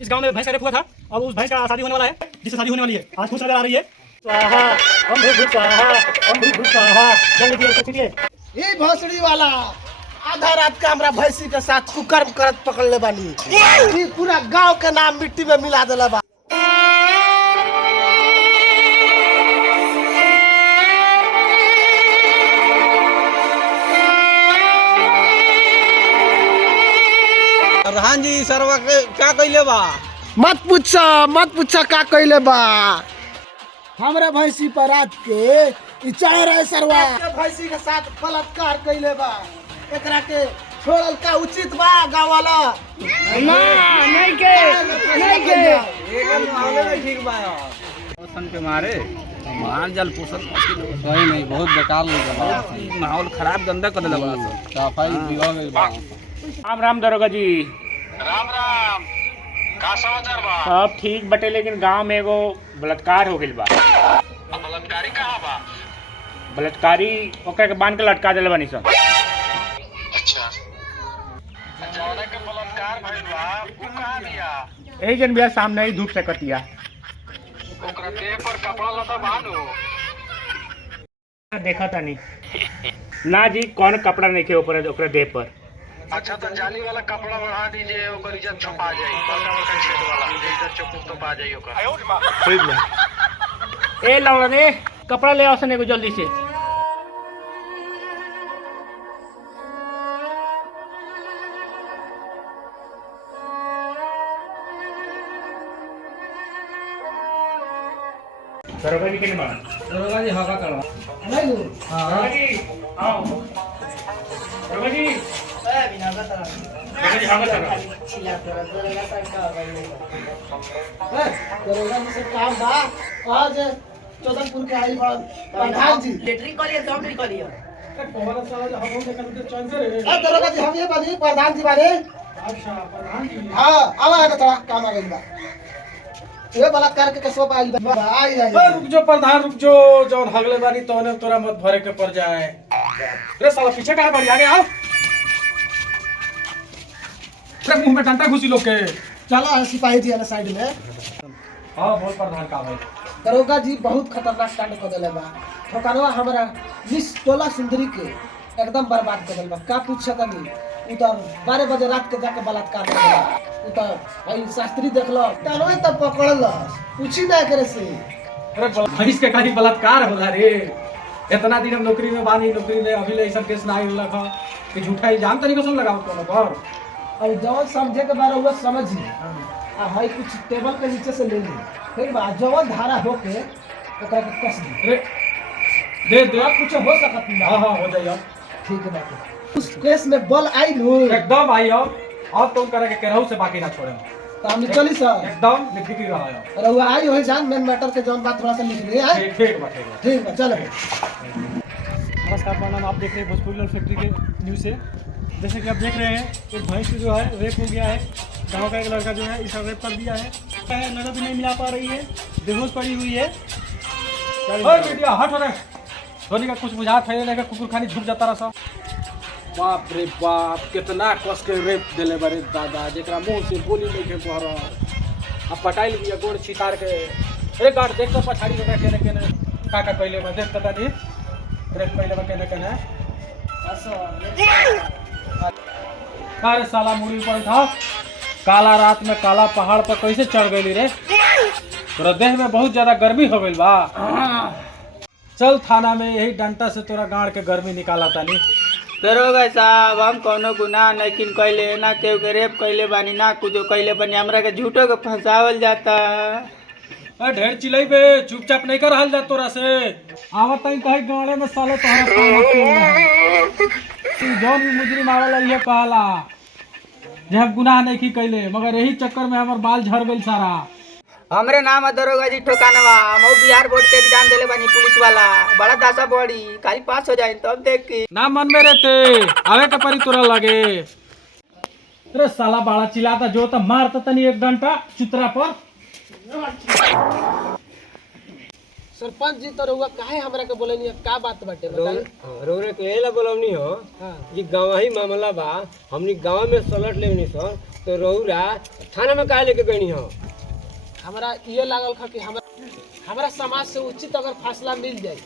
इस गांव में भैंस का रेप हुआ था। अब उस भैंस का शादी होने वाला है, जिससे शादी होने वाली है। आज खुश नजर आ रही है। स्वाहा ओम भूत स्वाहा ओम भूत स्वाहा। जल्दी दीजिए। ये भोसड़ी वाला आधा रात का हमरा भैंसी के साथ कुकर्म करत पकड़ ले बानी। ये पूरा गांव के नाम मिट्टी में मिला देला बा। प्रधान जी सरवा के क्या कइले बा? मत पूछा का कइले बा। हमरा भैंसी पर रात के ई चढ़ रहे सरवा के भैंसी के साथ बलात्कार कइले बा। एकरा के छोड़ल का उचित बा गांव वाला? नहीं के एकदम माहौल में ठीक बा यार। पोषण के मारे माल जल पोषण सही नहीं, बहुत बेकार लग बा। माहौल खराब गंदा कर देला बा सब। सफाई बिगड़ गइल बा। राम राम दरोगा जी। राम राम। का समाचार बा? सब ठीक बटे, लेकिन गांव में एगो बलात्कार हो गइल बा। बलात्कारी कहाँ बा? बलात्कारी ओकरा के बांध के लटका देले बानी सब। अच्छा जौना के बलात्कार भइल बा उ कहाँ बिया? यही जन बिया सामने ही धूप से कटिया। ओकरा देह पर कपड़ा लता बानो? देखा था नहीं ना जी, कौन कपड़ा नहीं के ऊपर ओकरा देह पर। अच्छा तो जाली वाला कपड़ा बढ़ा दीजिए, ओकर इज्जत छपा जाई। बड़का बड़का छेद वाला इज्जत छपा जाई ओकर। ठीक बा। ए लौड़ा रे, कपड़ा ले आओ सने को जल्दी से। दरोगा जी के मार। दरोगा जी हवा करो। नहीं दरोगा जी आओ। दरोगा जी दरोगा जी हवा करो। दरोगा जी से काम बा। आज चौदनपुर के आई बा प्रधान जी। लेटरिंग करिए, लॉन्ड्री करिए। दरोगा जी हम ये बानी प्रधान जी बानी। अच्छा प्रधान जी। हाँ आवा ना थोड़ा काम आ गइल बा। ये बलात्कार के केसवा आइल बा। आई रुक जो प्रधान रुक जो, जौन हगले बानी तोने तोरा मत भरे के पड़ जाए। अरे साला पीछे कहां बढ़ आगे आओ। अरे मुंह में डंडा घुसी लोग के। चलो सिपाही जी वाला साइड में। हां बहुत प्रधान का भाई। दरोगा जी बहुत खतरनाक कांड कर देले बा। ठोकनवा हमरा मिस टोला सुंदरी के एकदम बर्बाद कर देले बा। का पूछा तनी उ तो 12 बजे रात के जाके बलात्कार कर देला। उ तो भाई शास्त्री देखलो तनवे तो पकड़ल पूछी ना करे से। अरे भैंस के कहीं बलात्कार होला रे। इतना दिन हम नौकरी में बानी, नौकरी में अभी ले ऐसा केस ना आइल लखा कि झूठा इल्जाम तरीके से लगाओ कोनो पर। और जवन समझे के बारे वो समझी। आ भाई कुछ टेबल के नीचे से ले ली। ठीक बा, जवन धारा होके ओकरा के कस दी। दे दे कुछ हो सकत ना। हां हां हो जाइए। ठीक है बात। उस केस में बल आई नु एकदम आई अब तुम करे के केरहू से बाकी ना छोड़े। तो हम चली सर एकदम लिखी रहा है। और वो आई हो जान मेन मैटर के जवन बात थोड़ा सा लिख लिए है। ठीक बात है। ठीक है चलो। नमस्कार प्रणाम। आप देख रहे हैं भोजपुरी लाल फैक्ट्री के न्यूज़ से। जैसे कि आप देख रहे हैं एक भैंस जो है रेप हो गया है। गांव का एक लड़का जो है इसका रेप कर दिया है। नजर भी नहीं मिला पा रही है, बेहोश पड़ी हुई है। बेटिया हट हो रहे धोनी का कुछ बुझात है, कुकुर खानी झुक जाता रहा। बाप रे बाप, कितना कस के रेप दिले बड़े दादा, जेकरा मुंह से बोली नहीं के बहर। अब पटाइल भी गोड़ छितार के। अरे गार्ड देख तो पछाड़ी में केने केने का कइले बा। देख पता नहीं रेप कइले बा केने केने। अरे साला मुड़ी पर था। काला रात में काला पहाड़ पर कैसे चढ़ गई रे? तोरा देह में बहुत ज्यादा गर्मी हो गई बा। चल थाना में यही डंटा से तोरा गाड़ के गर्मी निकाला तानी। दरोगा साहब हम कोनो गुनाह नहीं कइले, ना केहू के रेप कइले बानी, ना कुछ कइले बानी। हमरा के झूठो के फंसावल जाता। ढेर चिल्लाई बे, चुपचाप नहीं कर रहल जा तोरा से। आवत ही कहीं गाड़े में साले तोहरा पाला क्यों ना? तू जौन भी मुजरिम आवेला ये कहला जे हम गुनाह नहीं की कइले, मगर यही चक्कर में हमर बाल झड़ गइल सारा। हमरे नाम है दरोगा जी ठोकानवा। हम बिहार बोर्ड के एग्जाम देले बानी पुलिस वाला। बड़ा दासा बड़ी खाली पास हो जाए तब देख के ना मन में रहते आवे के परी तोरा लगे। अरे साला बाड़ा चिल्लाता जो तो मारता तनी एक डंटा चित्रा पर। सरपंच जी तो रहुआ काहे हमरा के बोलनी का बात बाटे बताई। रोरे के एला बोलवनी हो हां जी गांव ही मामला बा। हमनी गांव में सलट लेवनी सर तो रहुरा थाना में काहे लेके गई हो? हमरा ये लागल था कि हमरा समाज से उचित अगर फैसला मिल जाए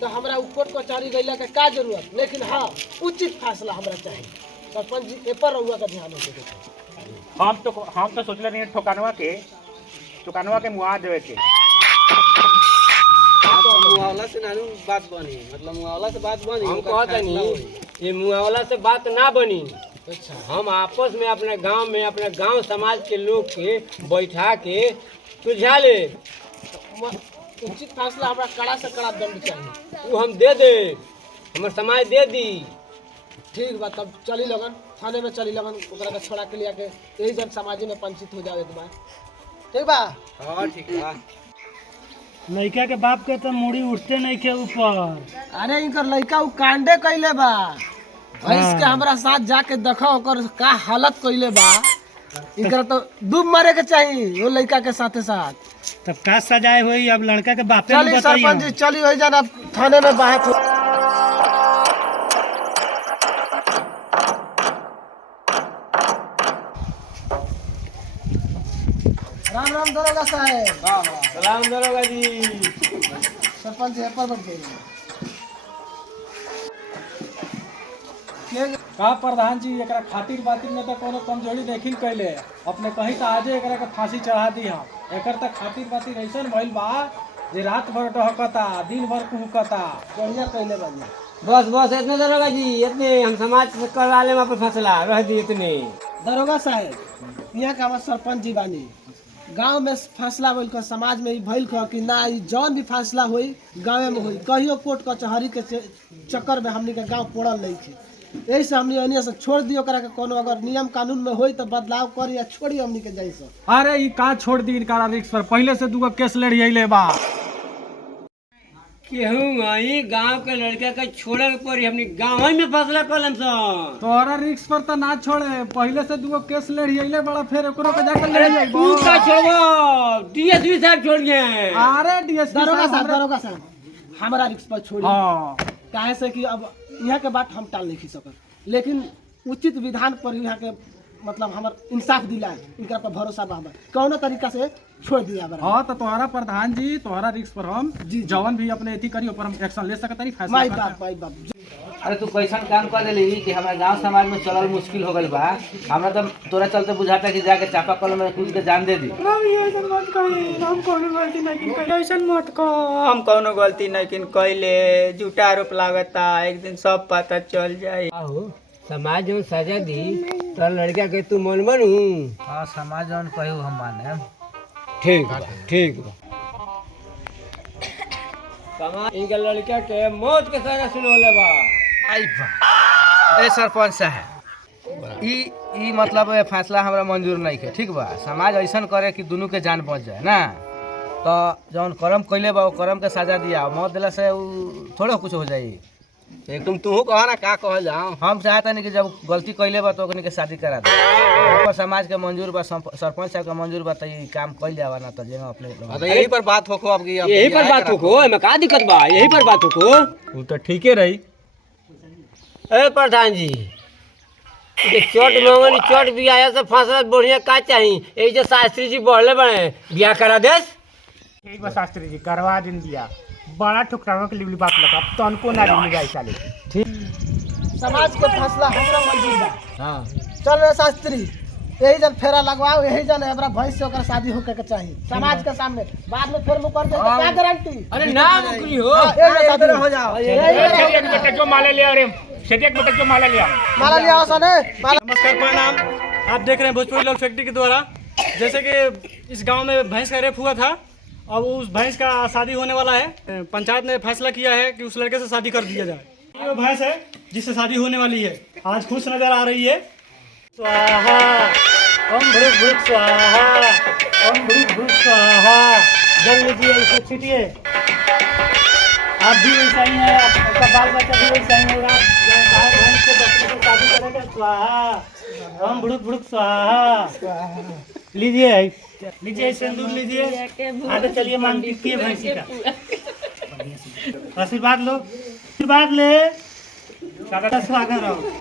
तो हमरा कोर्ट कचहरी गइला के का जरूरत, लेकिन हाँ उचित फैसला हमरा चाहिए। सरपंच जी ए पर रहुआ का ध्यान रखे। हम तो सोचले रही ठोकानवा के मुआ देवे के। मुआवला से नानू बात बनी, मतलब मुआवला से बात बनी। हम कहते नहीं ये मुआवला से बात ना बनी। अच्छा, हम आपस में अपने गांव समाज के लोग के बैठा के सुलझा ले। उचित फैसला हमरा कड़ा से कड़ा दंड चाहिए। वो हम दे दे, हमारे समाज दे दी। ठीक बा, तब चली लगन थाने में चली लगन ओकरा के छोड़ा के लिया के यही जन समाज में पंचित हो जावे बा। ठीक बा? हाँ ठीक है। लड़का के बाप के तो मुड़ी उठते नहीं के ऊपर। अरे इनकर लड़का उ कांडे कइले बा। भैंस के हमरा साथ जाके देखो ओकर का हालत कइले बा। इनकर तो डूब मरे के चाहिए वो लड़का के साथे साथ। तब का सजाए हुई अब लड़का के बापे चली सरपंच जी चली हो जाना थाने में बात हो। राम राम दरोगा साहब। सलाम दरोगा जी। सरपंच जी पर बैठ गए। का प्रधान जी एकरा खातिर बातिर में तो कोनो कमजोरी देखिन कैले अपने कहीं तो आजे एकरा के फांसी चढ़ा दी हम। एकर तक खातिर बातिर ऐसा भइल बा जे रात भर डहकता दिन भर कुहकता। बढ़िया कैले बाजी। बस इतने दरोगा जी, इतने हम समाज से करवा ले पर फैसला रह दी इतने। दरोगा साहब यहाँ का हमारे सरपंच जी बानी। गांव में फैसला भइल का समाज में भइल का कि ना ई जौन भी फैसला होई गाँव में होई, कहियो कोर्ट कचहरी के चक्कर में हमनी के गांव पड़ल नहीं थे। यही से हमनी अनिया से छोड़ दियो करा के कोनो अगर नियम कानून में होई तो बदलाव करी या छोड़ी हमनी के जैसे। अरे ई का छोड़ दी इनका रिक्स पर पहले से दूगो केस लड़ी अइले बा। केहू आई गांव के लड़का के छोड़े के पड़ी, हमनी गांव में फैसला करलन सन। तोहरा रिक्स पर तो ना छोड़े, पहले से दूगो केस लड़ी अइले बड़ा फिर ओकरो के जाकर ले जाई। तू का छोड़ो, डीएसपी साहब छोड़ गए। अरे डीएसपी दरोगा साहब हमारा रिक्स पर छोड़ी। हां काहे से कि अब यहाँ के बात हम टाल नहीं सकत, लेकिन उचित विधान पर यहाँ के मतलब हमार इंसाफ दिला इनका पर भरोसा बा। हमार कौनो तरीका से छोड़ दिया बरा। हाँ तो तोहरा प्रधान जी तोहरा रिक्स पर हम जवन भी अपने एथी करी ऊपर हम एक्शन ले सकत नहीं फैसला माई कर बाप माई बाप। अरे तू कैसन काम कर देली कि हमारे गांव समाज में चलल मुश्किल हो गइल बा। हमरा तो तोरा चलते बुझाता कि जाके चापाकल में कूद के जान दे दी। हम कौनो गलती नहीं कैले, झूठा आरोप लागता, एक दिन सब पता चल जाए। समाज जो सजा दी तो लड़का के तू मन बनू। हाँ समाज जौन कहू हम माने। ठीक समाज इनके लड़का के मौत के सजा सुनौले बा। आई बा ए सरपंच साहब ई मतलब ये फैसला हमरा मंजूर नहीं है। ठीक बा, समाज ऐसा करे कि दोनों के जान बच जाए ना। तो जौन कर्म कैले बा वो कर्म के सजा दिया, मौत दिला से थोड़ा कुछ हो जाई। एकदम तू कहा ना का कहल जाओ। हम चाहता नहीं कि जब गलती कैले बा तो ओकनी के शादी करा दे। समाज के मंजूर बा, सरपंच साहब का मंजूर बा, तो ये काम कैल जावा ना तो जेना अपने यही पर बात हो अब यही पर बात हो में का दिक्कत बा, यही पर बात हो। वो तो ठीक है रही। ए प्रधान जी ये चोट मंगनी चोट भी आया से फसल बढ़िया का चाहिए। यही जो शास्त्री जी बढ़ले बड़े बियाह करा देस। ठीक बा शास्त्री जी करवा दिन दिया, बड़ा ठुकरावा के लिबली बात लगा तनको ना लिबली जाई साले। समाज के फैसला हमरा मंजूर बा। हाँ चल रे शास्त्री यही जन फेरा लगवाओ, यही जन हमरा भैंस से ओकर शादी होके के चाहिए समाज के सामने। बाद में फिर मुकर दे तो क्या गारंटी। अरे ना मुकरी हो शादी हो जाओ। एक बेटा जो माला लिया रे, एक बेटा जो माला लिया। माला लिया सने। नमस्कार प्रणाम। आप देख रहे हैं भोजपुरी लॉल फैक्ट्री के द्वारा। जैसे कि इस गांव में भैंस का रेप हुआ था, अब उस भैंस का शादी होने वाला है। पंचायत ने फैसला किया है कि उस लड़के से शादी कर दिया जाए। ये वो भैंस है जिससे शादी होने वाली है, आज खुश नजर आ रही है। स्वाहा ओम भृग भृग स्वाहा, ओम भृग भृग स्वाहा। जल लीजिए, इसको छीटिए। आप भी वैसा ही है, आपका बाल बच्चा भी वैसा ही होगा। भैंस के बच्चे से शादी करेंगे। स्वाहा ओम भृग भृग स्वाहा। लीजिए सिंदूर लीजिए। आगे चलिए मांग कीजिए भैंसी का आशीर्वाद लो, आशीर्वाद ले। स्वागत हो।